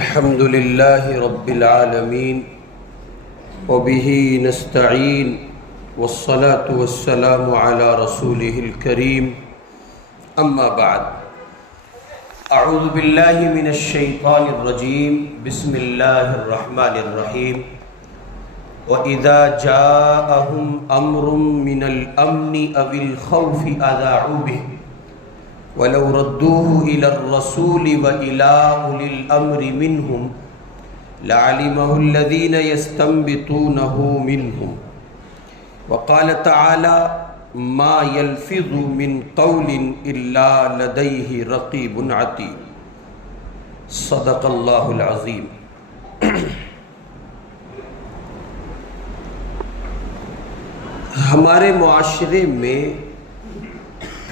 الحمد لله رب العالمين وبه نستعين والصلاة والسلام على رسوله الكريم أما بعد أعوذ بالله من الشيطان الرجيم بسم الله الرحمن الرحيم وإذا جاءهم أمر من الأمن أو الخوف أذاعوا به وَلَوْ رَدُّوهُ إِلَى الرَّسُولِ وَإِلَى أُولِي الْأَمْرِ مِنْهُمْ لَعَلِمَهُ الَّذِينَ يَسْتَنبِطُونَهُ مِنْهُمْ وَقَالَ تَعَالَى مَا يَلْفِظُ مِنْ قَوْلٍ إِلَّا لَدَيْهِ رَقِيبٌ عَتِيدٌ صدق اللہ العظیم۔ ہمارے معاشرے میں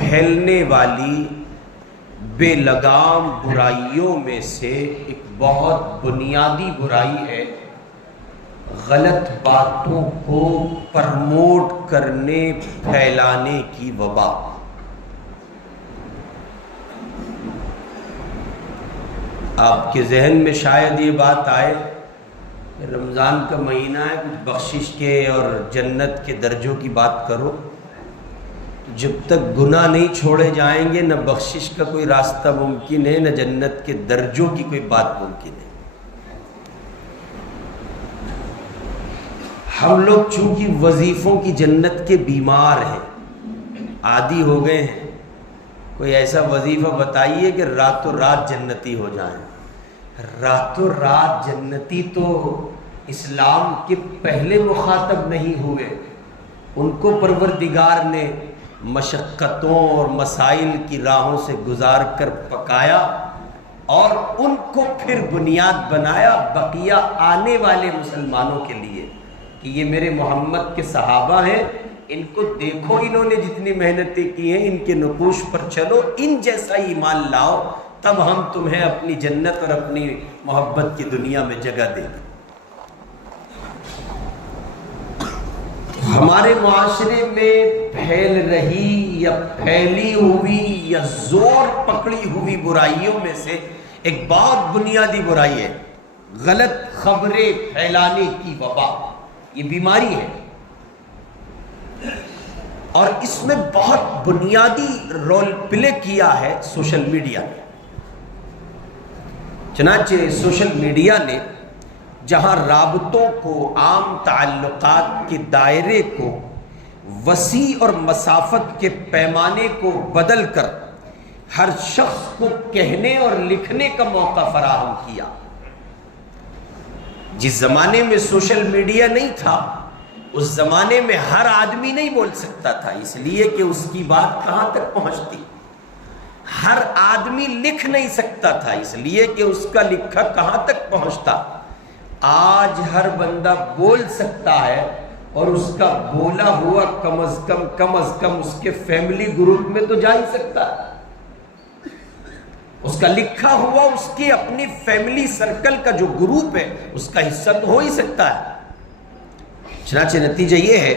پھیلنے والی بے لگام برائیوں میں سے ایک بہت بنیادی برائی ہے غلط باتوں کو پرموٹ کرنے پھیلانے کی وبا۔ آپ کے ذہن میں شاید یہ بات آئے کہ رمضان کا مہینہ ہے، کچھ بخشش کے اور جنت کے درجوں کی بات کرو۔ جب تک گناہ نہیں چھوڑے جائیں گے نہ بخشش کا کوئی راستہ ممکن ہے، نہ جنت کے درجوں کی کوئی بات ممکن ہے۔ ہم لوگ چونکہ وظیفوں کی جنت کے بیمار ہیں، عادی ہو گئے ہیں۔ کوئی ایسا وظیفہ بتائیے کہ راتوں رات جنتی ہو جائیں۔ راتوں رات جنتی تو اسلام کے پہلے مخاطب نہیں ہوئے، ان کو پروردگار نے مشقتوں اور مسائل کی راہوں سے گزار کر پکایا اور ان کو پھر بنیاد بنایا بقیہ آنے والے مسلمانوں کے لیے کہ یہ میرے محمد کے صحابہ ہیں، ان کو دیکھو، انہوں نے جتنی محنتیں کی ہیں، ان کے نقوش پر چلو، ان جیسا ایمان لاؤ، تب ہم تمہیں اپنی جنت اور اپنی محبت کی دنیا میں جگہ دیں گے۔ ہمارے معاشرے میں پھیل رہی یا پھیلی ہوئی یا زور پکڑی ہوئی برائیوں میں سے ایک بہت بنیادی برائی ہے غلط خبریں پھیلانے کی وبا۔ یہ بیماری ہے اور اس میں بہت بنیادی رول پلے کیا ہے سوشل میڈیا نے۔ چنانچہ سوشل میڈیا نے جہاں رابطوں کو، عام تعلقات کے دائرے کو، وسیع اور مسافت کے پیمانے کو بدل کر ہر شخص کو کہنے اور لکھنے کا موقع فراہم کیا۔ جس زمانے میں سوشل میڈیا نہیں تھا اس زمانے میں ہر آدمی نہیں بول سکتا تھا، اس لیے کہ اس کی بات کہاں تک پہنچتی۔ ہر آدمی لکھ نہیں سکتا تھا، اس لیے کہ اس کا لکھا کہاں تک پہنچتا۔ آج ہر بندہ بول سکتا ہے اور اس کا بولا ہوا کم از کم اس کے فیملی گروپ میں تو جا ہی سکتا ہے۔ اس کا لکھا ہوا اس کے اپنی فیملی سرکل کا جو گروپ ہے اس کا حصہ تو ہو ہی سکتا ہے۔ چنانچہ نتیجہ یہ ہے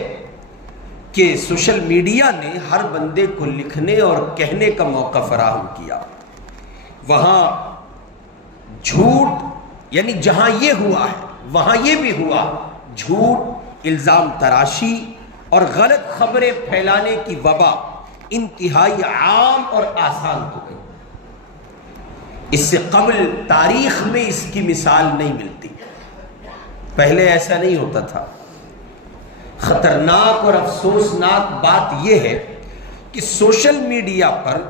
کہ سوشل میڈیا نے ہر بندے کو لکھنے اور کہنے کا موقع فراہم کیا۔ وہاں جھوٹ، یعنی جہاں یہ ہوا ہے وہاں یہ بھی ہوا، جھوٹ، الزام تراشی اور غلط خبریں پھیلانے کی وبا انتہائی عام اور آسان ہو گئی۔ اس سے قبل تاریخ میں اس کی مثال نہیں ملتی، پہلے ایسا نہیں ہوتا تھا۔ خطرناک اور افسوسناک بات یہ ہے کہ سوشل میڈیا پر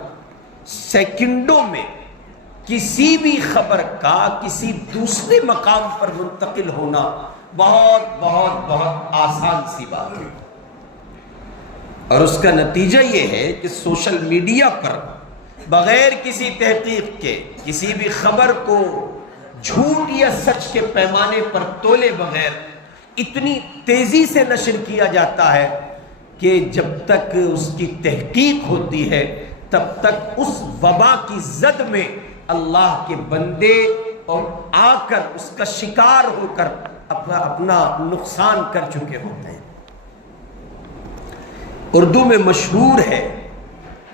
سیکنڈوں میں کسی بھی خبر کا کسی دوسرے مقام پر منتقل ہونا بہت بہت بہت آسان سی بات ہے، اور اس کا نتیجہ یہ ہے کہ سوشل میڈیا پر بغیر کسی تحقیق کے کسی بھی خبر کو جھوٹ یا سچ کے پیمانے پر تولے بغیر اتنی تیزی سے نشر کیا جاتا ہے کہ جب تک اس کی تحقیق ہوتی ہے تب تک اس وبا کی زد میں اللہ کے بندے اور آ کر اس کا شکار ہو کر اپنا نقصان کر چکے ہوتے ہیں۔ اردو میں مشہور ہے،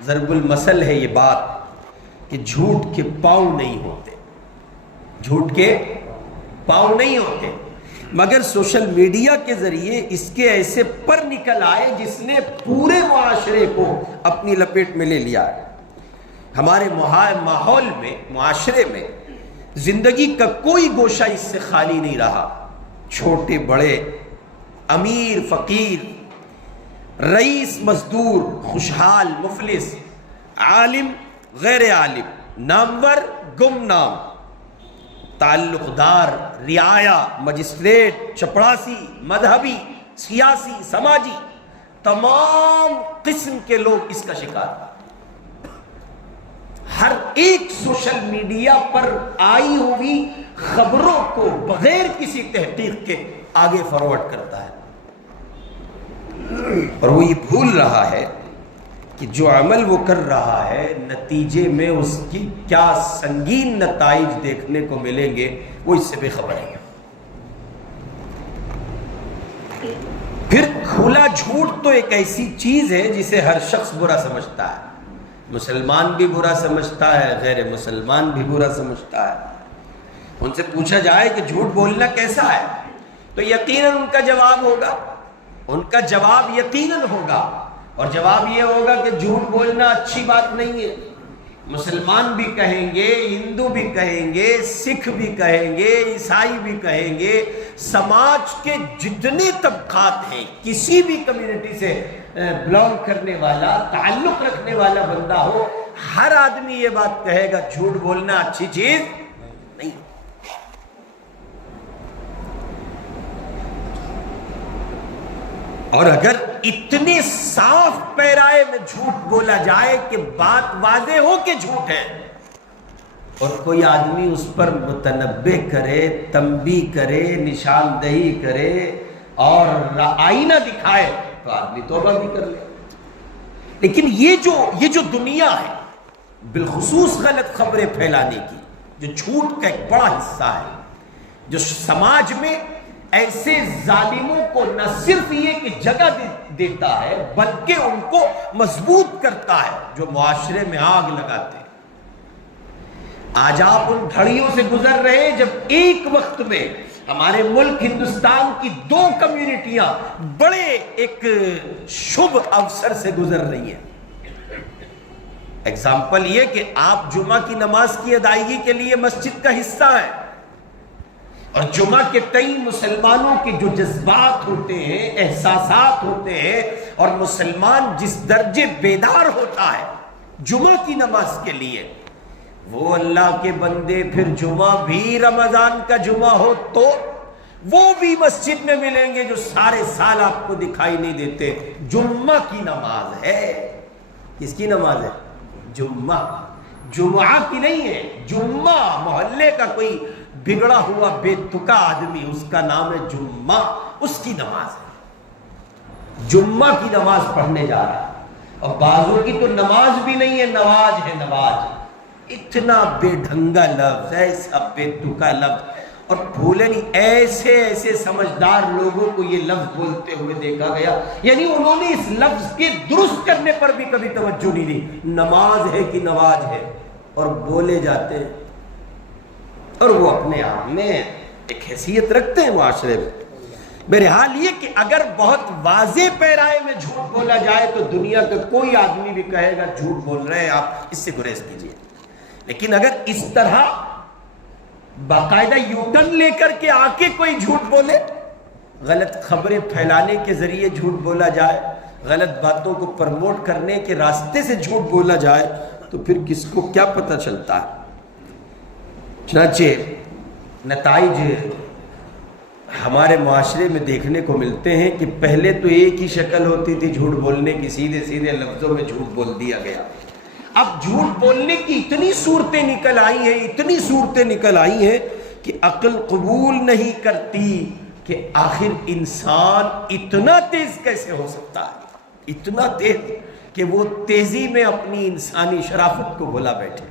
ضرب المثل ہے یہ بات کہ جھوٹ کے پاؤں نہیں ہوتے۔ جھوٹ کے پاؤں نہیں ہوتے، مگر سوشل میڈیا کے ذریعے اس کے ایسے پر نکل آئے جس نے پورے معاشرے کو اپنی لپیٹ میں لے لیا ہے۔ ہمارے ماحول میں، معاشرے میں زندگی کا کوئی گوشہ اس سے خالی نہیں رہا، چھوٹے بڑے، امیر فقیر، رئیس مزدور، خوشحال مفلس، عالم غیر عالم، نامور گمنام، تعلق دار، رعایا، مجسٹریٹ، چپڑاسی، مذہبی، سیاسی، سماجی، تمام قسم کے لوگ اس کا شکار ہیں۔ ہر ایک سوشل میڈیا پر آئی ہوئی خبروں کو بغیر کسی تحقیق کے آگے فارورڈ کرتا ہے، اور وہ یہ بھول رہا ہے کہ جو عمل وہ کر رہا ہے نتیجے میں اس کی کیا سنگین نتائج دیکھنے کو ملیں گے، وہ اس سے بے خبر ہے۔ پھر کھلا جھوٹ تو ایک ایسی چیز ہے جسے ہر شخص برا سمجھتا ہے، مسلمان بھی برا سمجھتا ہے، غیر مسلمان بھی برا سمجھتا ہے۔ ان سے پوچھا جائے کہ جھوٹ بولنا کیسا ہے تو یقیناً ان کا جواب ہوگا، ان کا جواب یقیناً ہوگا، اور جواب یہ ہوگا کہ جھوٹ بولنا اچھی بات نہیں ہے۔ مسلمان بھی کہیں گے، ہندو بھی کہیں گے، سکھ بھی کہیں گے، عیسائی بھی کہیں گے، سماج کے جتنے طبقات ہیں، کسی بھی کمیونٹی سے بلانگ کرنے والا، تعلق رکھنے والا بندہ ہو، ہر آدمی یہ بات کہے گا جھوٹ بولنا اچھی چیز نہیں۔ اور اگر اتنے صاف پیرائے میں جھوٹ بولا جائے کہ بات واضح ہو کہ جھوٹ ہے، اور کوئی آدمی اس پر متنبہ کرے، تنبیہ کرے، نشاندہی کرے اور آئینہ دکھائے تو آدمی توبہ بھی کر لے۔ لیکن یہ جو دنیا ہے، بالخصوص غلط خبریں پھیلانے کی، جو جھوٹ کا ایک بڑا حصہ ہے، جو سماج میں ایسے ظالموں کو نہ صرف یہ کہ جگہ دیتا ہے بلکہ ان کو مضبوط کرتا ہے، جو معاشرے میں آگ لگاتے ہیں۔ آج آپ ان گھڑیوں سے گزر رہے ہیں جب ایک وقت میں ہمارے ملک ہندوستان کی دو کمیونٹیاں بڑے ایک شبھ اوسر سے گزر رہی ہیں۔ ایگزامپل یہ کہ آپ جمعہ کی نماز کی ادائیگی کے لیے مسجد کا حصہ ہیں، اور جمعہ کے تئیں مسلمانوں کے جو جذبات ہوتے ہیں، احساسات ہوتے ہیں، اور مسلمان جس درجے بیدار ہوتا ہے جمعہ کی نماز کے لیے، وہ اللہ کے بندے پھر جمعہ بھی رمضان کا جمعہ ہو تو وہ بھی مسجد میں ملیں گے جو سارے سال آپ کو دکھائی نہیں دیتے۔ جمعہ کی نماز ہے۔ کس کی نماز ہے؟ جمعہ کی نہیں ہے، جمعہ محلے کا کوئی بگڑا ہوا بے تکا آدمی، اس کا نام ہے جمعہ، اس کی نماز ہے۔ جمعہ کی نماز پڑھنے جا رہا ہے، اور بعضوں کی تو نماز بھی نہیں ہے، نواز ہے، نواز۔ اتنا بے ڈھنگا لفظ، ایسا بے تکا لفظ، اور بھولے نہیں، ایسے سمجھدار لوگوں کو یہ لفظ بولتے ہوئے دیکھا گیا، یعنی انہوں نے اس لفظ کے درست کرنے پر بھی کبھی توجہ نہیں دی۔ نماز ہے کہ نواز ہے، اور بولے جاتے ہیں، اور وہ اپنے آپ میں ایک حیثیت رکھتے ہیں معاشرے میں۔ بہرحال یہ کہ اگر بہت واضح پیرائے میں جھوٹ بولا جائے تو دنیا کا کوئی آدمی بھی کہے گا جھوٹ بول رہے ہیں آپ، اس سے گریز کیجیے۔ لیکن اگر اس طرح باقاعدہ یوٹرن لے کر کے آ کے کوئی جھوٹ بولے، غلط خبریں پھیلانے کے ذریعے جھوٹ بولا جائے، غلط باتوں کو پرموٹ کرنے کے راستے سے جھوٹ بولا جائے، تو پھر کس کو کیا پتہ چلتا ہے۔ چنانچہ نتائج ہمارے معاشرے میں دیکھنے کو ملتے ہیں کہ پہلے تو ایک ہی شکل ہوتی تھی جھوٹ بولنے کی، سیدھے سیدھے لفظوں میں جھوٹ بول دیا گیا۔ اب جھوٹ بولنے کی اتنی صورتیں نکل آئی ہیں کہ عقل قبول نہیں کرتی کہ آخر انسان اتنا تیز کیسے ہو سکتا ہے، اتنا تیز کہ وہ تیزی میں اپنی انسانی شرافت کو بھلا بیٹھے۔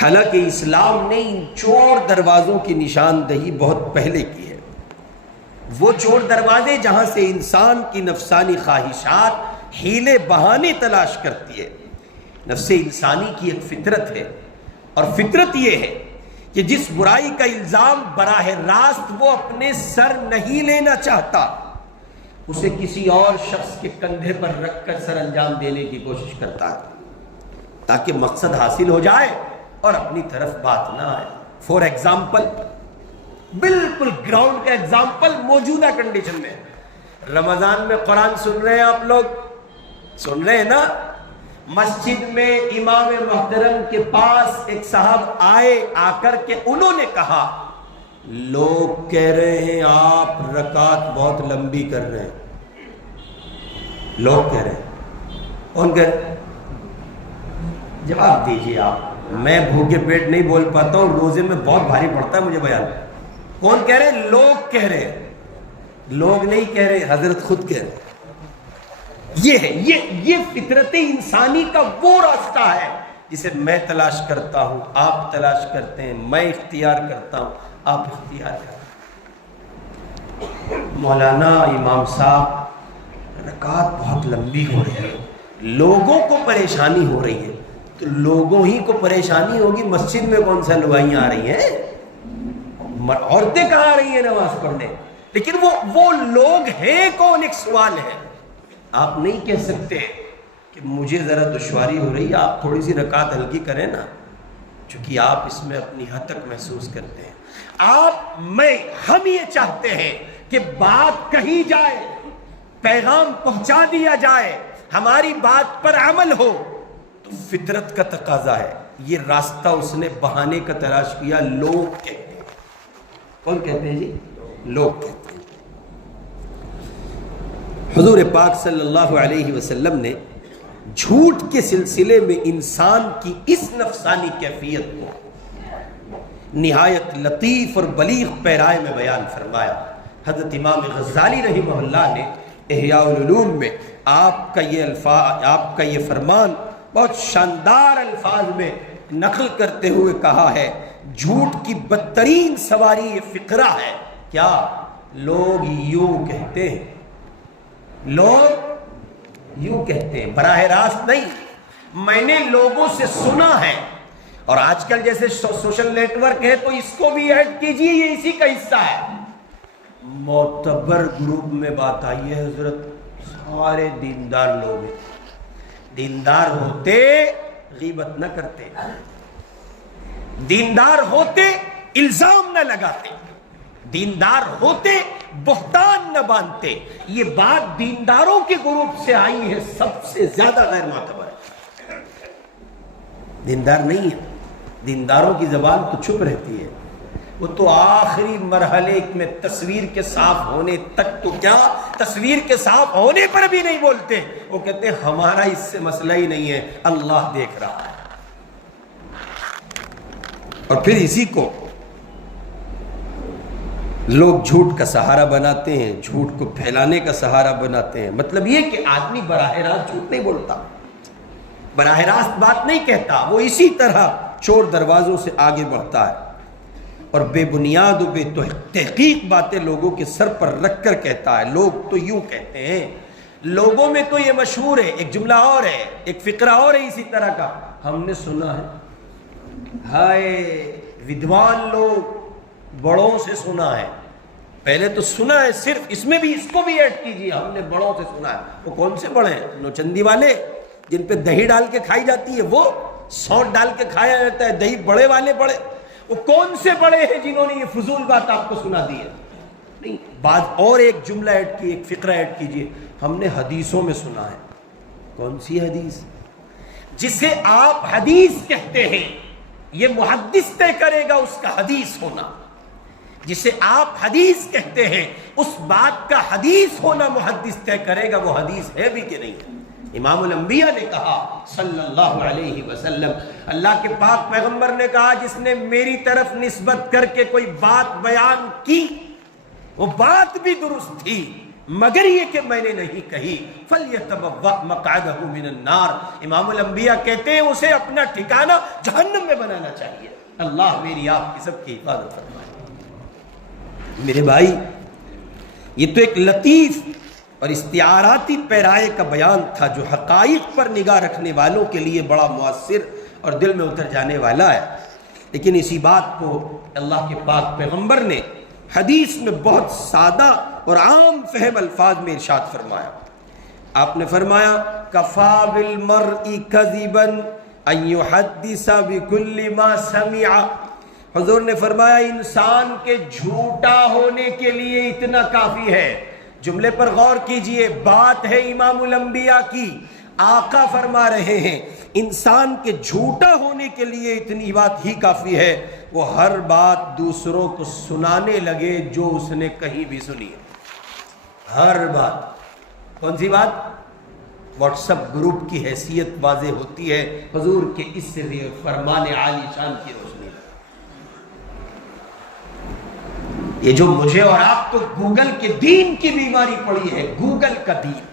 حالانکہ اسلام نے ان چور دروازوں کی نشاندہی بہت پہلے کی ہے، وہ چور دروازے جہاں سے انسان کی نفسانی خواہشات ہیلے بہانے تلاش کرتی ہے۔ نفس انسانی کی ایک فطرت ہے اور فطرت یہ ہے کہ جس برائی کا الزام براہ راست وہ اپنے سر نہیں لینا چاہتا، اسے کسی اور شخص کے کندھے پر رکھ کر سر انجام دینے کی کوشش کرتا ہے تاکہ مقصد حاصل ہو جائے اور اپنی طرف بات نہ آئے۔ فور ایگزامپل، بالکل گراؤنڈ کا ایگزامپل موجودہ کنڈیشن میں، رمضان میں قرآن سن رہے ہیں آپ لوگ، سن رہے ہیں نا؟ مسجد میں امام محترم کے پاس ایک صاحب آئے، آ کر کے انہوں نے کہا لوگ کہہ رہے ہیں آپ رکعت بہت لمبی کر رہے ہیں، لوگ کہہ رہے ہیں، کون کہہ رہے ہیں؟ جواب دیجیے آپ، میں بھوکے پیٹ نہیں بول پاتا ہوں، روزے میں بہت بھاری پڑتا ہے مجھے بیان۔ کون کہہ رہے ہیں؟ لوگ کہہ رہے ہیں، لوگ نہیں کہہ رہے، حضرت خود کہہ رہے ہیں۔ یہ ہے یہ فطرت انسانی کا وہ راستہ ہے جسے میں تلاش کرتا ہوں، آپ تلاش کرتے ہیں، میں اختیار کرتا ہوں، آپ اختیار کرتے ہیں۔ مولانا امام صاحب رکعت بہت لمبی ہو رہی ہے، لوگوں کو پریشانی ہو رہی ہے، تو لوگوں ہی کو پریشانی ہوگی، مسجد میں کون سا لوائیاں آ رہی ہیں، عورتیں کہاں آ رہی ہیں نماز پڑھنے؟ لیکن وہ لوگ ہیں کون، ایک سوال ہے۔ آپ نہیں کہہ سکتے کہ مجھے ذرا دشواری ہو رہی ہے، آپ تھوڑی سی رکعت ہلکی کریں نا، چونکہ آپ اس میں اپنی حد تک محسوس کرتے ہیں۔ آپ، میں، ہم یہ چاہتے ہیں کہ بات کہی جائے، پیغام پہنچا دیا جائے، ہماری بات پر عمل ہو، تو فطرت کا تقاضا ہے۔ یہ راستہ اس نے بہانے کا تلاش کیا، لوگ کہتے ہیں۔ کون کہتے ہیں جی؟ لوگ کہتے ہیں۔ حضور پاک صلی اللہ علیہ وسلم نے جھوٹ کے سلسلے میں انسان کی اس نفسانی کیفیت کو نہایت لطیف اور بلیغ پیرائے میں بیان فرمایا۔ حضرت امام غزالی رحمہ اللہ نے احیاء العلوم میں آپ کا یہ فرمان بہت شاندار الفاظ میں نقل کرتے ہوئے کہا ہے، جھوٹ کی بدترین سواری یہ فقرہ ہے، کیا؟ لوگ یوں کہتے ہیں، لوگ یوں کہتے ہیں، براہ راست نہیں۔ میں نے لوگوں سے سنا ہے، اور آج کل جیسے سوشل نیٹ ورک ہے تو اس کو بھی ایڈ کیجئے، یہ اسی کا حصہ ہے۔ معتبر گروپ میں بات آئی ہے حضرت، سارے دیندار لوگ ہیں، دیندار ہوتے غیبت نہ کرتے، دیندار ہوتے الزام نہ لگاتے، دیندار ہوتے بہتان نہ باندھتے۔ یہ بات دینداروں کے گروپ سے آئی ہے، سب سے زیادہ غیر معتبر ہے، دیندار نہیں ہے۔ دینداروں کی زبان تو چپ رہتی ہے، وہ تو آخری مرحلے میں تصویر کے صاف ہونے تک، تو کیا تصویر کے صاف ہونے پر بھی نہیں بولتے، وہ کہتے ہیں ہمارا اس سے مسئلہ ہی نہیں ہے، اللہ دیکھ رہا ہے۔ اور پھر اسی کو لوگ جھوٹ کا سہارا بناتے ہیں، جھوٹ کو پھیلانے کا سہارا بناتے ہیں۔ مطلب یہ کہ آدمی براہ راست جھوٹ نہیں بولتا، براہ راست بات نہیں کہتا، وہ اسی طرح چور دروازوں سے آگے بڑھتا ہے اور بے بنیاد و بے تحقیق باتیں لوگوں کے سر پر رکھ کر کہتا ہے، لوگ تو یوں کہتے ہیں۔ لوگوں میں تو یہ مشہور ہے، ایک جملہ اور ہے، ایک فقرہ اور ہے اسی طرح کا، ہم نے سنا ہے، ہائے ودوان لوگ بڑوں سے سنا ہے۔ پہلے تو سنا ہے صرف، اس میں بھی اس کو بھی ایڈ کیجیے، ہم نے بڑوں سے سنا ہے۔ وہ کون سے بڑے ہیں؟ نوچندی والے جن پہ دہی ڈال کے کھائی جاتی ہے، وہ سونٹ ڈال کے کھایا جاتا ہے، دہی بڑے والے بڑے، وہ کون سے بڑے ہیں جنہوں نے یہ فضول بات آپ کو سنا دی ہے؟ نہیں، بعد اور ایک جملہ ایڈ کی، ایک فقرہ ایڈ کیجیے، ہم نے حدیثوں میں سنا ہے۔ کون سی حدیث؟ جسے آپ حدیث کہتے ہیں، یہ محدث طے کرے گا اس کا حدیث ہونا۔ جسے آپ حدیث کہتے ہیں، اس بات کا حدیث ہونا محدث طے کرے گا وہ حدیث ہے بھی کہ نہیں ہے۔ امام الانبیاء نے کہا صلی اللہ علیہ وسلم، اللہ کے پاک پیغمبر نے کہا جس نے میری طرف نسبت کر کے کوئی بات بیان کی، وہ بات بھی درست تھی مگر یہ کہ میں نے نہیں کہی، فَلْيَتَبَوَّأْ مَقْعَدَهُ مِنَ النَّارِ۔ امام الانبیاء کہتے ہیں اسے اپنا ٹھکانہ جہنم میں بنانا چاہیے۔ اللہ میری آپ کی سب کی حفاظت فرمائے۔ میرے بھائی، یہ تو ایک لطیف اور استعاراتی پیرائے کا بیان تھا جو حقائق پر نگاہ رکھنے والوں کے لیے بڑا مؤثر اور دل میں اتر جانے والا ہے۔ لیکن اسی بات کو اللہ کے پاک پیغمبر نے حدیث میں بہت سادہ اور عام فہم الفاظ میں ارشاد فرمایا. آپ نے فرمایا کفا بالمرء کذبا ان یحدث بکل ما سمع. حضور نے فرمایا انسان کے جھوٹا ہونے کے لیے اتنا کافی ہے. جملے پر غور کیجئے، بات ہے امام الانبیاء کی. آقا فرما رہے ہیں انسان کے جھوٹا ہونے کے لیے اتنی بات ہی کافی ہے، وہ ہر بات دوسروں کو سنانے لگے جو اس نے کہیں بھی سنی ہے. ہر بات. کون سی بات؟ واٹس ایپ گروپ کی حیثیت واضح ہوتی ہے حضور کے اس فرمان عالی شان کی روشنی میں. یہ جو مجھے اور آپ کو گوگل کے دین کی بیماری پڑی ہے، گوگل کا دین،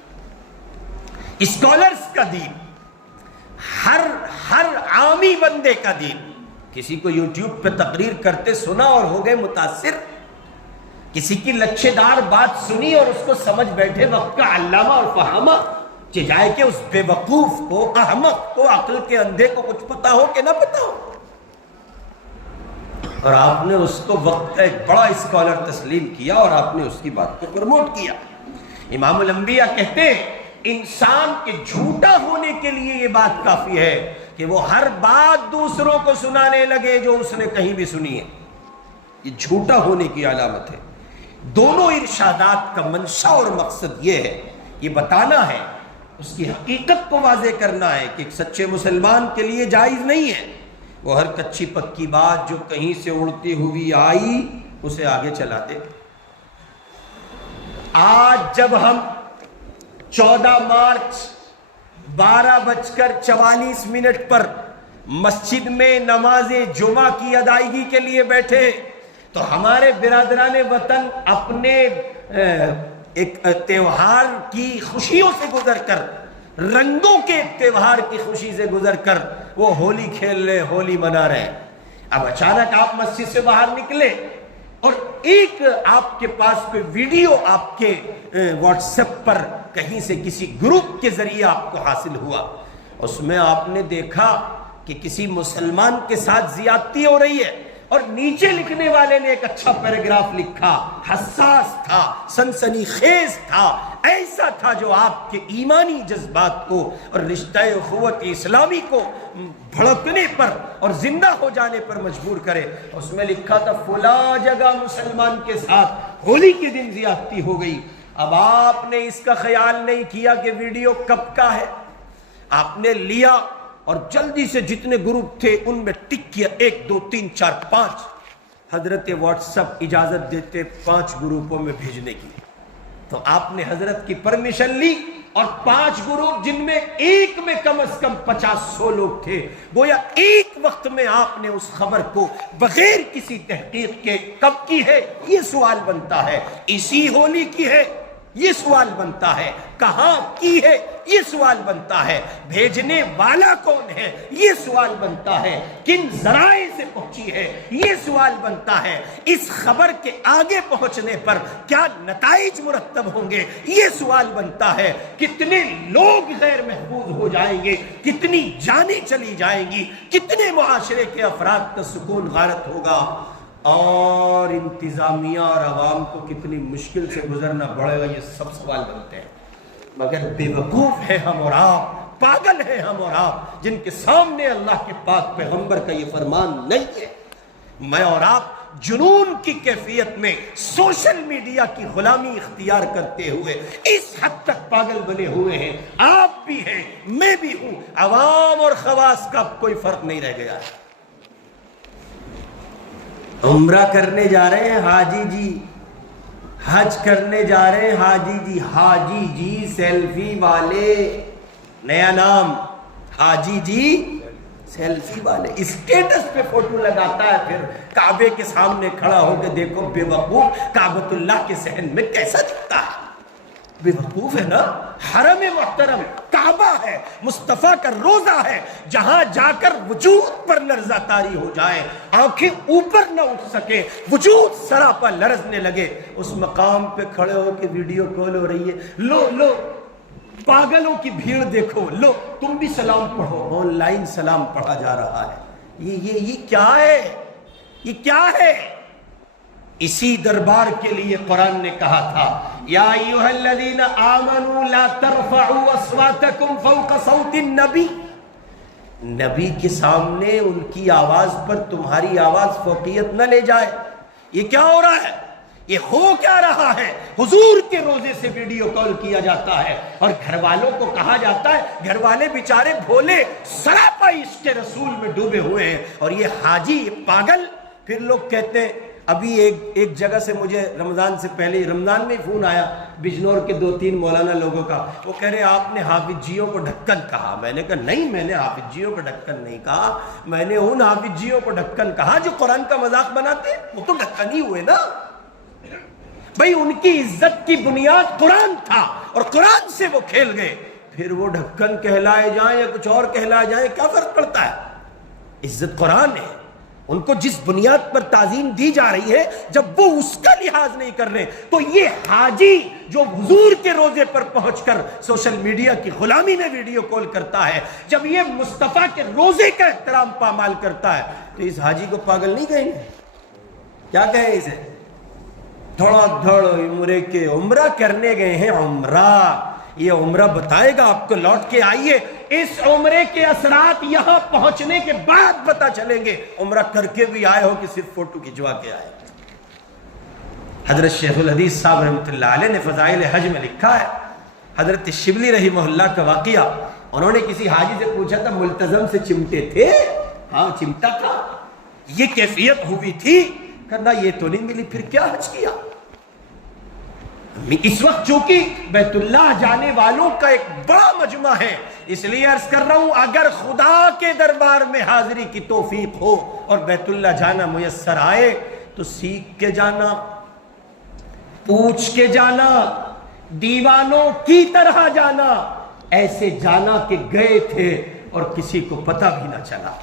اسکالرز کا دین، ہر عامی بندے کا دین. کسی کو یوٹیوب پہ تقریر کرتے سنا اور ہو گئے متاثر، کسی کی لچھے دار بات سنی اور اس کو سمجھ بیٹھے وقت کا علامہ اور فہامہ، جائے کہ اس بے وقوف کو، احمق کو، عقل کے اندھے کو کچھ پتا ہو کہ نہ پتا ہو، اور آپ نے اس کو وقت کا ایک بڑا اسکالر تسلیم کیا اور آپ نے اس کی بات کو پروموٹ کیا. امام الانبیاء کہتے ہیں انسان کے جھوٹا ہونے کے لیے یہ بات کافی ہے کہ وہ ہر بات دوسروں کو سنانے لگے جو اس نے کہیں بھی سنی ہے. یہ جھوٹا ہونے کی علامت ہے. دونوں ارشادات کا منشا اور مقصد یہ ہے، یہ بتانا ہے، اس کی حقیقت کو واضح کرنا ہے کہ ایک سچے مسلمان کے لیے جائز نہیں ہے وہ ہر کچی پکی بات جو کہیں سے اڑتی ہوئی آئی اسے آگے چلا دے. آج جب ہم 14 مارچ 12:44 پر مسجد میں نماز جمعہ کی ادائیگی کے لیے بیٹھے تو ہمارے برادران وطن اپنے ایک تہوار کی خوشیوں سے گزر کر، رنگوں کے تہوار کی خوشی سے گزر کر وہ ہولی کھیل رہے، ہولی منا رہے ہیں. اب اچانک آپ مسجد سے باہر نکلے اور ایک آپ کے پاس کوئی ویڈیو آپ کے واٹس ایپ پر کہیں سے کسی گروپ کے ذریعے آپ کو حاصل ہوا. اس میں آپ نے دیکھا کہ کسی مسلمان کے ساتھ زیادتی ہو رہی ہے اور نیچے لکھنے والے نے ایک اچھا پیراگراف لکھا، حساس تھا، سنسنی خیز تھا، ایسا تھا جو آپ کے ایمانی جذبات کو اور رشتہ اخوت اسلامی کو بھڑکنے پر اور زندہ ہو جانے پر مجبور کرے. اس میں لکھا تھا فلاں جگہ مسلمان کے ساتھ ہولی کے دن زیادتی ہو گئی. اب آپ نے اس کا خیال نہیں کیا کہ ویڈیو کب کا ہے. آپ نے لیا اور جلدی سے جتنے گروپ تھے ان میں ٹک کیا 1 2 3 4 5. حضرت واٹس ایپ اجازت دیتے 5 گروپوں میں بھیجنے کی، تو آپ نے حضرت کی پرمیشن لی اور 5 گروپ جن میں ایک میں کم از کم 50-100 لوگ تھے، گویا ایک وقت میں آپ نے اس خبر کو بغیر کسی تحقیق کے کب کی ہے یہ سوال بنتا ہے، اسی ہولی کی ہے یہ سوال بنتا ہے، کہاں کی ہے یہ سوال بنتا ہے، بھیجنے والا کون ہے یہ سوال بنتا ہے، کن ذرائع سے پہنچی ہے یہ سوال بنتا ہے، اس خبر کے آگے پہنچنے پر کیا نتائج مرتب ہوں گے یہ سوال بنتا ہے، کتنے لوگ غیر محفوظ ہو جائیں گے، کتنی جانیں چلی جائیں گی، کتنے معاشرے کے افراد کا سکون غارت ہوگا، اور انتظامیہ اور عوام کو کتنی مشکل سے گزرنا پڑے گا. یہ سب سوال بنتے ہیں. مگر بے وقوف ہے ہم اور آپ، پاگل ہیں ہم اور آپ، جن کے سامنے اللہ کے پاک پیغمبر کا یہ فرمان نہیں ہے. میں اور آپ جنون کی کیفیت میں سوشل میڈیا کی غلامی اختیار کرتے ہوئے اس حد تک پاگل بنے ہوئے ہیں. آپ بھی ہیں، میں بھی ہوں، عوام اور خواص کا کوئی فرق نہیں رہ گیا ہے. عمرہ کرنے جا رہے ہیں حاجی جی، حج کرنے جا رہے ہیں حاجی جی. حاجی جی سیلفی والے، نیا نام حاجی جی سیلفی والے. اسٹیٹس پہ فوٹو لگاتا ہے، پھر کعبے کے سامنے کھڑا ہو کے دیکھو بے وقوف کعبۃ اللہ کے صحن میں کیسا دکھتا ہے. بے وقوف ہے نا. حرم محترم کعبہ ہے، مصطفیٰ کا روزہ ہے، جہاں جا کر وجود پر لرزہ طاری ہو جائے، آنکھیں اوپر نہ اٹھ سکے، وجود سراپا لرزنے لگے، اس مقام پہ کھڑے ہو کے ویڈیو کال ہو رہی ہے. لو پاگلوں کی بھیڑ دیکھو، لو تم بھی سلام پڑھو. آن لائن سلام پڑھا جا رہا ہے. یہ کیا ہے؟ یہ کیا ہے؟ اسی دربار کے لیے قرآن نے کہا تھا یا ایھا الذین آمنوا لا ترفعوا اصواتکم فوق صوت النبی، نبی کے سامنے ان کی آواز پر تمہاری آواز فوقیت نہ لے جائے۔ یہ کیا ہو رہا ہے؟ یہ ہو کیا رہا ہے؟ حضور کے روزے سے ویڈیو کال کیا جاتا ہے اور گھر والوں کو کہا جاتا ہے، گھر والے بیچارے بھولے سراپا عشق رسول میں ڈوبے ہوئے ہیں، اور یہ حاجی یہ پاگل۔ پھر لوگ کہتے ہیں، ابھی ایک جگہ سے مجھے رمضان سے پہلے، رمضان میں فون آیا بجنور کے 2-3 مولانا لوگوں کا، وہ کہہ رہے آپ نے حافظ جیوں کو ڈھکن کہا۔ میں نے کہا نہیں، میں نے حافظ جیوں کو ڈھکن نہیں کہا، میں نے ان حافظ جیوں کو ڈھکن کہا جو قرآن کا مذاق بناتے ہیں، وہ تو ڈھکن ہی ہوئے نا بھئی، ان کی عزت کی بنیاد قرآن تھا اور قرآن سے وہ کھیل گئے۔ پھر وہ ڈھکن کہلائے جائیں یا کچھ اور کہلائے جائیں، کیا فرق پڑتا ہے؟ عزت قرآن ہے۔ ان کو جس بنیاد پر تعظیم دی جا رہی ہے، جب وہ اس کا لحاظ نہیں کر رہے، تو یہ حاجی جو حضور کے روزے پر پہنچ کر سوشل میڈیا کی غلامی میں ویڈیو کال کرتا ہے، جب یہ مصطفیٰ کے روزے کا احترام پامال کرتا ہے، تو اس حاجی کو پاگل نہیں کہیں گے؟ کیا کہیں اسے؟ تھوڑا دھڑ عمرے کے عمرہ کرنے گئے ہیں، عمرہ یہ عمرہ بتائے گا آپ کو، لوٹ کے آئیے، اس عمرے کے اثرات یہاں پہنچنے کے بعد پتہ چلیں گے عمرہ کر کے بھی آئے ہو کہ صرف فوٹو کھنچوا کے آئے۔ حضرت شیخ الحدیث صاحب رحمۃ اللہ علیہ نے فضائل حج میں لکھا ہے، حضرت شبلی رحمہ اللہ کا واقعہ، انہوں نے کسی حاجی سے پوچھا تھا ملتزم سے چمٹے تھے؟ ہاں چمٹا تھا۔ یہ کیفیت ہوئی تھی؟ کہنا یہ تو نہیں ملی، پھر کیا حج کیا؟ اس وقت چونکہ بیت اللہ جانے والوں کا ایک بڑا مجمع ہے، اس لیے عرض کر رہا ہوں، اگر خدا کے دربار میں حاضری کی توفیق ہو اور بیت اللہ جانا میسر آئے تو سیکھ کے جانا، پوچھ کے جانا، دیوانوں کی طرح جانا، ایسے جانا کہ گئے تھے اور کسی کو پتہ بھی نہ چلا،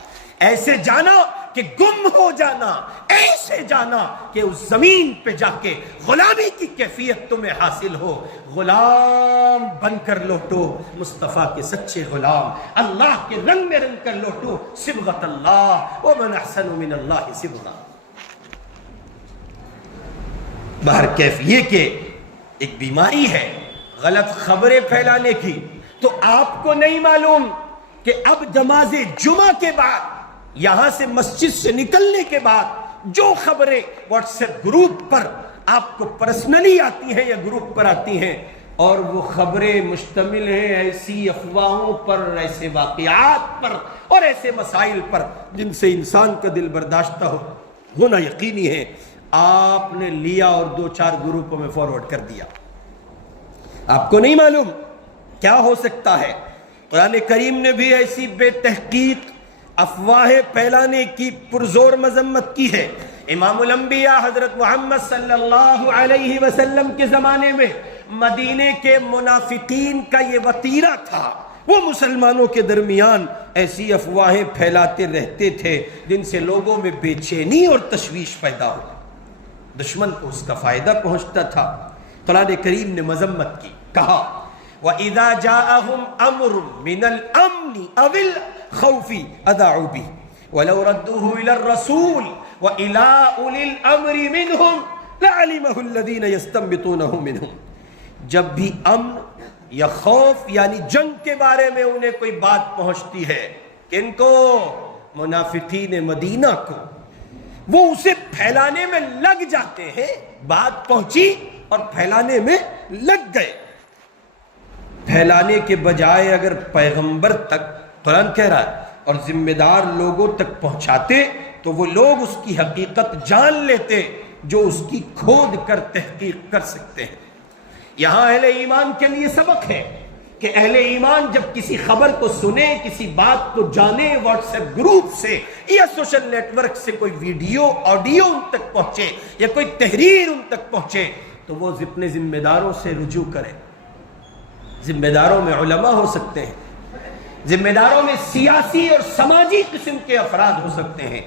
ایسے جانا کہ گم ہو جانا، ایسے جانا کہ اس زمین پہ جا کے غلامی کی کیفیت تمہیں حاصل ہو، غلام بن کر لوٹو، مصطفیٰ کے سچے غلام، اللہ کے رنگ میں رنگ کر لوٹو، صبغۃ اللہ ومن احسن من اللہ صبغہ۔ بہرکیف یہ کہ ایک بیماری ہے غلط خبریں پھیلانے کی، تو آپ کو نہیں معلوم کہ اب نماز جمعہ کے بعد، یہاں سے مسجد سے نکلنے کے بعد جو خبریں واٹس ایپ گروپ پر آپ کو پرسنلی آتی ہیں یا گروپ پر آتی ہیں، اور وہ خبریں مشتمل ہیں ایسی افواہوں پر، ایسے واقعات پر اور ایسے مسائل پر جن سے انسان کا دل برداشتہ ہونا یقینی ہے، آپ نے لیا اور 2-4 گروپوں میں فارورڈ کر دیا۔ آپ کو نہیں معلوم کیا ہو سکتا ہے۔ قرآن کریم نے بھی ایسی بے تحقیق افواہیں پھیلانے کی پرزور مذمت کی ہے۔ امام الانبیاء حضرت محمد صلی اللہ علیہ وسلم کے زمانے میں مدینے کے منافقین کا یہ وتیرہ تھا، وہ مسلمانوں کے درمیان ایسی افواہیں پھیلاتے رہتے تھے جن سے لوگوں میں بے چینی اور تشویش پیدا ہو، دشمن کو اس کا فائدہ پہنچتا تھا۔ قرآن کریم نے مذمت کی، کہا وَإِذَا جَاءَهُمْ أَمْرٌ مِّنَ الْأَمْنِ أَوِ الْخَوْفِ أَذَاعُوا بِهِ وَلَوْ رَدُّوهُ إِلَى الرَّسُولِ وَإِلَىٰ أُولِي الْأَمْرِ مِنْهُمْ لَعَلِمَهُ الَّذِينَ يَسْتَنبِطُونَهُ مِنْهُمْ۔ جب بھی امن یا خوف یعنی جنگ کے بارے میں انہیں کوئی بات پہنچتی ہے، کن کو؟ منافقین مدینہ کو، وہ اسے پھیلانے میں لگ جاتے ہیں۔ بات پہنچی اور پھیلانے میں لگ گئے۔ پھیلانے کے بجائے اگر پیغمبر تک، قرآن کہہ رہا ہے، اور ذمہ دار لوگوں تک پہنچاتے تو وہ لوگ اس کی حقیقت جان لیتے جو اس کی کھود کر تحقیق کر سکتے ہیں۔ یہاں اہل ایمان کے لیے سبق ہے کہ اہل ایمان جب کسی خبر کو سنے، کسی بات کو جانے، واٹس ایپ گروپ سے یا سوشل نیٹ ورک سے کوئی ویڈیو آڈیو ان تک پہنچے یا کوئی تحریر ان تک پہنچے، تو وہ اپنے ذمہ داروں سے رجوع کرے۔ ذمہ داروں میں علماء ہو سکتے ہیں، ذمہ داروں میں سیاسی اور سماجی قسم کے افراد ہو سکتے ہیں،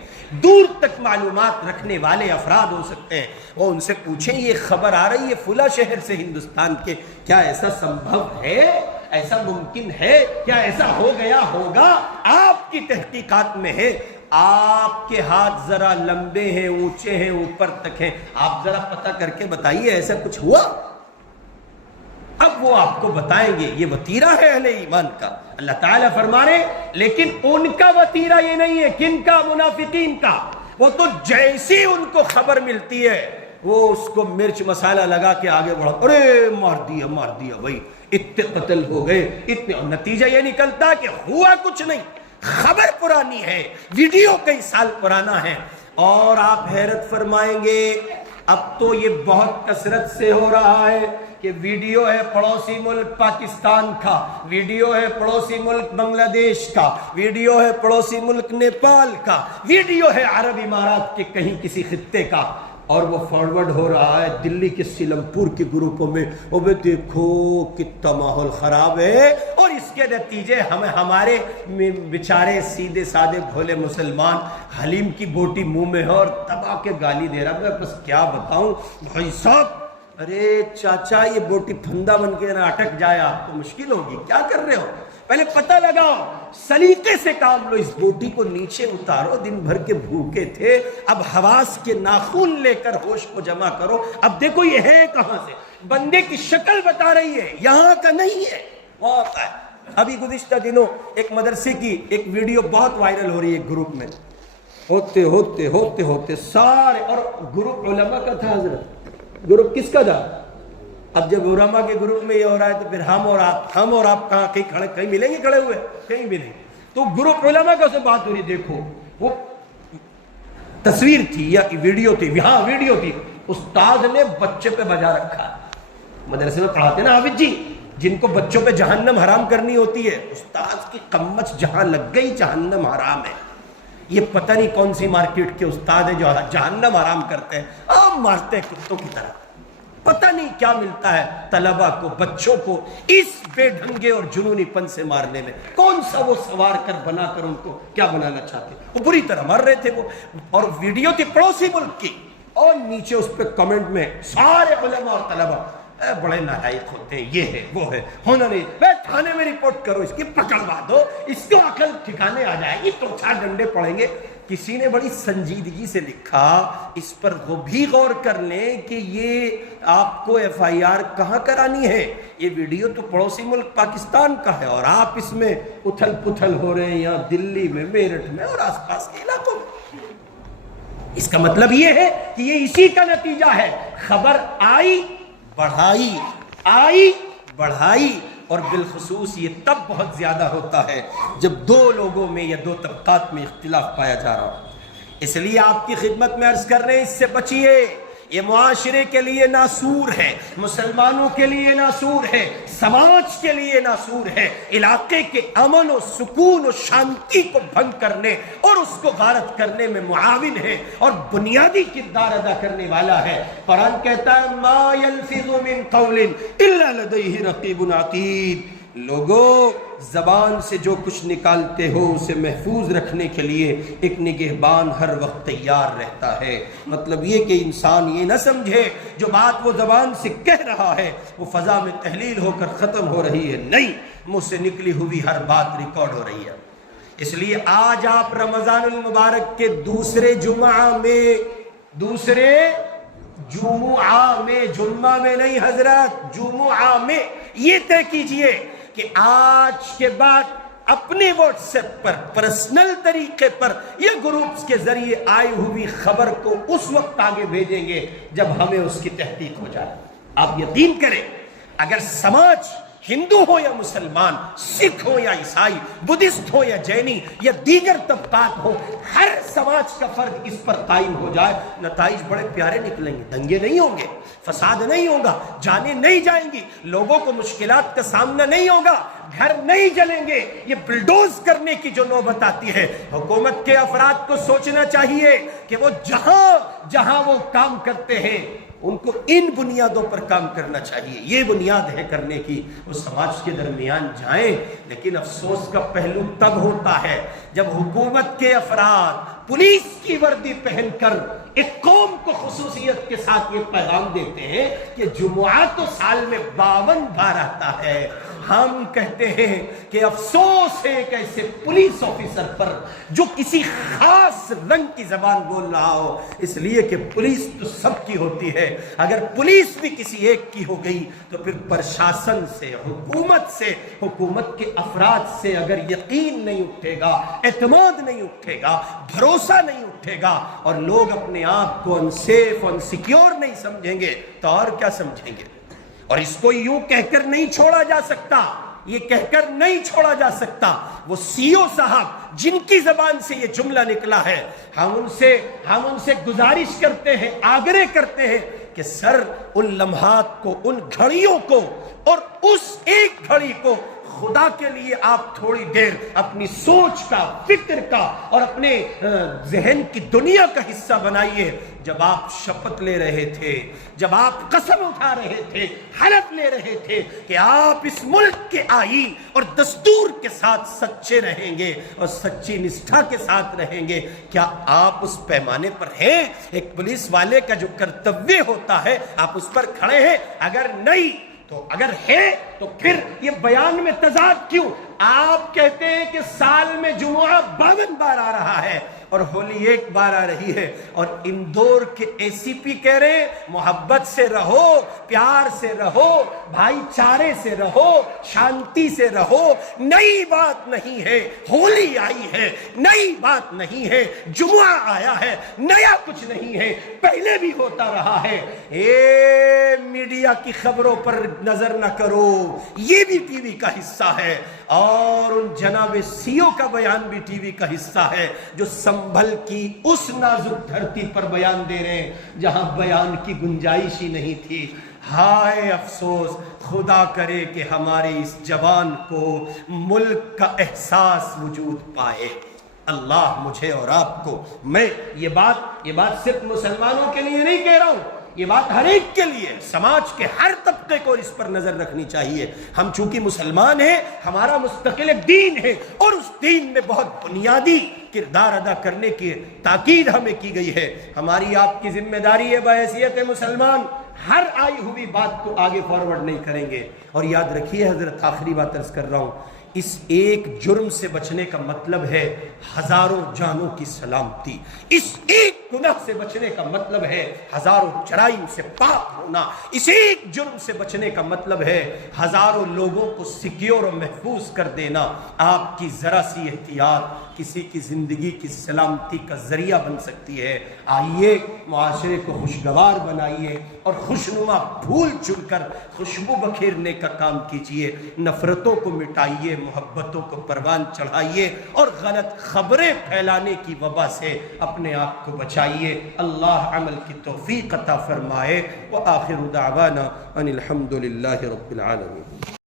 دور تک معلومات رکھنے والے افراد ہو سکتے ہیں۔ وہ ان سے پوچھیں یہ خبر آ رہی ہے فلاں شہر سے ہندوستان کے، کیا ایسا سمبھو ہے؟ ایسا ممکن ہے؟ کیا ایسا ہو گیا ہوگا؟ آپ کی تحقیقات میں ہے، آپ کے ہاتھ ذرا لمبے ہیں، اونچے ہیں، اوپر تک ہیں، آپ ذرا پتہ کر کے بتائیے ایسا کچھ ہوا؟ اب وہ آپ کو بتائیں گے، یہ وتیرہ ہے اہل ایمان کا۔ اللہ تعالیٰ فرما رہے لیکن ان کا وتیرہ یہ نہیں ہے، کن کا؟ منافقین کا۔ وہ تو جیسی ان کو خبر ملتی ہے وہ اس کو مرچ مسالہ لگا کے آگے بڑھا، ارے مار دیا بھائی، اتنے قتل ہو گئے، اتنے، اور نتیجہ یہ نکلتا کہ ہوا کچھ نہیں، خبر پرانی ہے، ویڈیو کئی سال پرانا ہے۔ اور آپ حیرت فرمائیں گے اب تو یہ بہت کثرت سے ہو رہا ہے کہ ویڈیو ہے پڑوسی ملک پاکستان کا، ویڈیو ہے پڑوسی ملک بنگلہ دیش کا، ویڈیو ہے پڑوسی ملک نیپال کا، ویڈیو ہے عرب امارات کے کہیں کسی خطے کا، اور وہ فارورڈ ہو رہا ہے دلی کے سیلم پور کے گروپوں میں۔ وہ بھی دیکھو کتنا ماحول خراب ہے، اور اس کے نتیجے ہمارے بیچارے سیدھے سادے بھولے مسلمان، حلیم کی بوٹی منہ میں ہے اور دبا کے گالی دے رہا۔ میں بس کیا بتاؤں بھائی صاحب، ارے چاچا یہ بوٹی پھندا بن کے نہ اٹک جائے، آپ کو مشکل ہوگی، کیا کر رہے ہو؟ پہلے پتہ لگاؤ، سلیقے سے کام لو، اس بوٹی کو نیچے اتارو، دن بھر کے بھوکے تھے، اب حواس کے ناخن لے کر ہوش کو جمع کرو۔ اب دیکھو یہ ہے کہاں سے، بندے کی شکل بتا رہی ہے، یہاں کا نہیں ہے، وہاں کا ہے۔ ابھی گزشتہ دنوں ایک مدرسے کی ایک ویڈیو بہت وائرل ہو رہی ہے گروپ میں، ہوتے سارے، اور گروپ علماء کا تھا حضرت، گروپ کس کا تھا؟ اب جب علماء کے گروپ میں یہ ہو رہا ہے تو پھر ہم اور آپ کہاں کہیں کھڑے، کہیں ملیں گے کھڑے ہوئے؟ کہیں بھی نہیں۔ تو گروپ علماء کا سے بات ہو رہی، دیکھو وہ تصویر تھی یا ویڈیو تھی، ہاں ویڈیو تھی، استاد نے بچے پہ بجا رکھا، مدرسے میں پڑھاتے نا حافظ جی، جن کو بچوں پہ جہنم حرام کرنی ہوتی ہے، استاد کی قمچ جہاں لگ گئی جہنم حرام ہے۔ یہ پتہ نہیں کون سی مارکیٹ کے استاد ہیں جو جہنم حرام کرتے ہیں، آپ مارتے ہیں کتوں کی طرح، پتہ نہیں کیا ملتا ہے طلبہ کو، بچوں کو اس بے ڈھنگے اور جنونی پن سے مارنے میں۔ کون سا وہ سوار کر بنا کر ان کو کیا بنانا چاہتے، وہ بری طرح مر رہے تھے وہ، اور ویڈیو تھی پڑوسی ملک کی، اور نیچے اس پہ کمنٹ میں سارے علماء اور طلبہ بڑے نالائق ہوتے ہیں، یہ ہے وہ ہے، ہونا نہیں، میں تھانے میں رپورٹ کرو، اس کی پکڑوا دو، اس کو عقل ٹھکانے آ جائے گی، تو 4 ڈنڈے پڑیں گے۔ کسی نے بڑی سنجیدگی سے لکھا، اس پر وہ بھی غور کر لیں کہ یہ آپ کو FIR کہاں کرانی ہے، یہ ویڈیو تو پڑوسی ملک پاکستان کا ہے، اور آپ اس میں اتھل پتھل ہو رہے ہیں یہاں دلی میں، میرٹھ میں اور آس پاس کے علاقوں میں۔ اس کا مطلب یہ ہے کہ یہ اسی کا نتیجہ ہے، خبر آئی بڑھائی، اور بالخصوص یہ تب بہت زیادہ ہوتا ہے جب 2 لوگوں میں یا 2 طبقات میں اختلاف پایا جا رہا ہو۔ اس لیے آپ کی خدمت میں عرض کر رہے ہیں، اس سے بچیے، یہ معاشرے کے لیے ناسور ہے، مسلمانوں کے لیے ناسور ہے، سماج کے لیے ناسور ہے، علاقے کے امن و سکون و شانتی کو بھنگ کرنے اور اس کو غارت کرنے میں معاون ہے اور بنیادی کردار ادا کرنے والا ہے۔ قرآن کہتا ہے ما يلفظ من قول الا لديه رقیب عتید، لوگوں زبان سے جو کچھ نکالتے ہو اسے محفوظ رکھنے کے لیے ایک نگہبان ہر وقت تیار رہتا ہے۔ مطلب یہ کہ انسان یہ نہ سمجھے جو بات وہ زبان سے کہہ رہا ہے وہ فضا میں تحلیل ہو کر ختم ہو رہی ہے، نہیں، منہ سے نکلی ہوئی ہر بات ریکارڈ ہو رہی ہے۔ اس لیے آج آپ رمضان المبارک کے دوسرے جمعہ میں جمعہ میں نہیں حضرات، جمعہ میں یہ طے کیجئے کہ آج کے بعد اپنے واٹس ایپ پر پرسنل طریقے پر یا گروپس کے ذریعے آئی ہوئی خبر کو اس وقت آگے بھیجیں گے جب ہمیں اس کی تحقیق ہو جائے۔ آپ یقین کریں، اگر سماج ہندو ہو یا مسلمان، سکھ ہو یا عیسائی، بدھسٹ ہو یا جینی یا دیگر طبقات ہو، ہر سماج کا فرد اس پر قائم ہو جائے، نتائج بڑے پیارے نکلیں گے۔ دنگے نہیں ہوں گے، فساد نہیں ہوگا، جانیں نہیں جائیں گی، لوگوں کو مشکلات کا سامنا نہیں ہوگا، گھر نہیں جلیں گے۔ یہ بلڈوز کرنے کی جو نوبت آتی ہے، حکومت کے افراد کو سوچنا چاہیے کہ وہ جہاں وہ کام کرتے ہیں ان کو ان بنیادوں پر کام کرنا چاہیے، یہ بنیاد ہے کرنے کی، وہ سماج کے درمیان جائیں۔ لیکن افسوس کا پہلو تب ہوتا ہے جب حکومت کے افراد پولیس کی وردی پہن کر ایک قوم کو خصوصیت کے ساتھ یہ پیغام دیتے ہیں کہ جمعہ تو سال میں 52 بار آتا ہے، ہم کہتے ہیں کہ افسوس ہے ایک ایسے پولیس آفیسر پر جو کسی خاص رنگ کی زبان بول رہا ہو، اس لیے کہ پولیس تو سب کی ہوتی ہے۔ اگر پولیس بھی کسی ایک کی ہو گئی تو پھر پرشاسن سے، حکومت سے، حکومت کے افراد سے اگر یقین نہیں اٹھے گا، اعتماد نہیں اٹھے گا، بھروسہ نہیں اٹھے گا، اور لوگ اپنے آپ کو انسیف اور انسیکیور نہیں سمجھیں گے تو اور کیا سمجھیں گے؟ اور اس کو یوں کہہ کر نہیں چھوڑا جا سکتا، یہ کہہ کر نہیں چھوڑا جا سکتا۔ وہ سی او صاحب جن کی زبان سے یہ جملہ نکلا ہے، ہم ان سے گزارش کرتے ہیں، آگرہ کرتے ہیں کہ سر ان لمحات کو، ان گھڑیوں کو اور اس ایک گھڑی کو خدا کے لیے آپ تھوڑی دیر اپنی سوچ کا، فکر کا اور اپنے ذہن کی دنیا کا حصہ بنائیے۔ جب آپ شپت لے رہے تھے، جب آپ قسم اٹھا رہے تھے، حلف لے رہے تھے کہ آپ اس ملک کے آئین اور دستور کے ساتھ سچے رہیں گے اور سچی نشٹھا کے ساتھ رہیں گے، کیا آپ اس پیمانے پر ہیں؟ ایک پولیس والے کا جو کرتویہ ہوتا ہے آپ اس پر کھڑے ہیں؟ اگر نہیں تو اگر ہے تو پھر یہ بیان میں تضاد کیوں؟ آپ کہتے ہیں کہ سال میں جمعہ 52 بار آ رہا ہے اور ہولی 1 بار آ رہی ہے، اور اندور کے اے سی پی کہہ رہے ہیں محبت سے رہو، پیار سے رہو، بھائی چارے سے رہو، شانتی سے رہو۔ نئی بات نہیں ہے، ہولی آئی ہے، نئی بات نہیں ہے، جمعہ آیا ہے، نیا کچھ نہیں ہے، پہلے بھی ہوتا رہا ہے۔ اے میڈیا کی خبروں پر نظر نہ کرو، یہ بھی ٹی وی کا حصہ ہے، اور ان جناب سی او کا بیان بھی ٹی وی کا حصہ ہے جو سنبھل کی اس نازک دھرتی پر بیان دے رہے ہیں جہاں بیان کی گنجائش ہی نہیں تھی۔ ہائے افسوس، خدا کرے کہ ہماری اس جوان کو ملک کا احساس وجود پائے۔ اللہ مجھے اور آپ کو، میں یہ بات صرف مسلمانوں کے لیے نہیں کہہ رہا ہوں، یہ بات ہر ایک کے لیے، سماج کے ہر طبقے کو اس پر نظر رکھنی چاہیے۔ ہم چونکہ مسلمان ہیں، ہمارا مستقل ایک دین ہے، اور اس دین میں بہت بنیادی کردار ادا کرنے کی تاکید ہمیں کی گئی ہے۔ ہماری آپ کی ذمہ داری ہے بحیثیت مسلمان، ہر آئی ہوئی بات کو آگے فارورڈ نہیں کریں گے۔ اور یاد رکھیے حضرت، آخری بات عرض کر رہا ہوں، اس ایک جرم سے بچنے کا مطلب ہے ہزاروں جانوں کی سلامتی، اس ایک گناہ سے بچنے کا مطلب ہے ہزاروں جرائم سے پاک ہونا، اس ایک جرم سے بچنے کا مطلب ہے ہزاروں لوگوں کو سیکیور اور محفوظ کر دینا۔ آپ کی ذرا سی احتیاط کسی کی زندگی کی سلامتی کا ذریعہ بن سکتی ہے۔ آئیے معاشرے کو خوشگوار بنائیے اور خوشنما پھول چن کر خوشبو بکھیرنے کا کام کیجیے، نفرتوں کو مٹائیے، محبتوں کو پروان چڑھائیے، اور غلط خبریں پھیلانے کی وبا سے اپنے آپ کو بچائیے۔ اللہ عمل کی توفیق عطا فرمائے۔ وآخر دعوانا ان الحمد للہ رب العالمین۔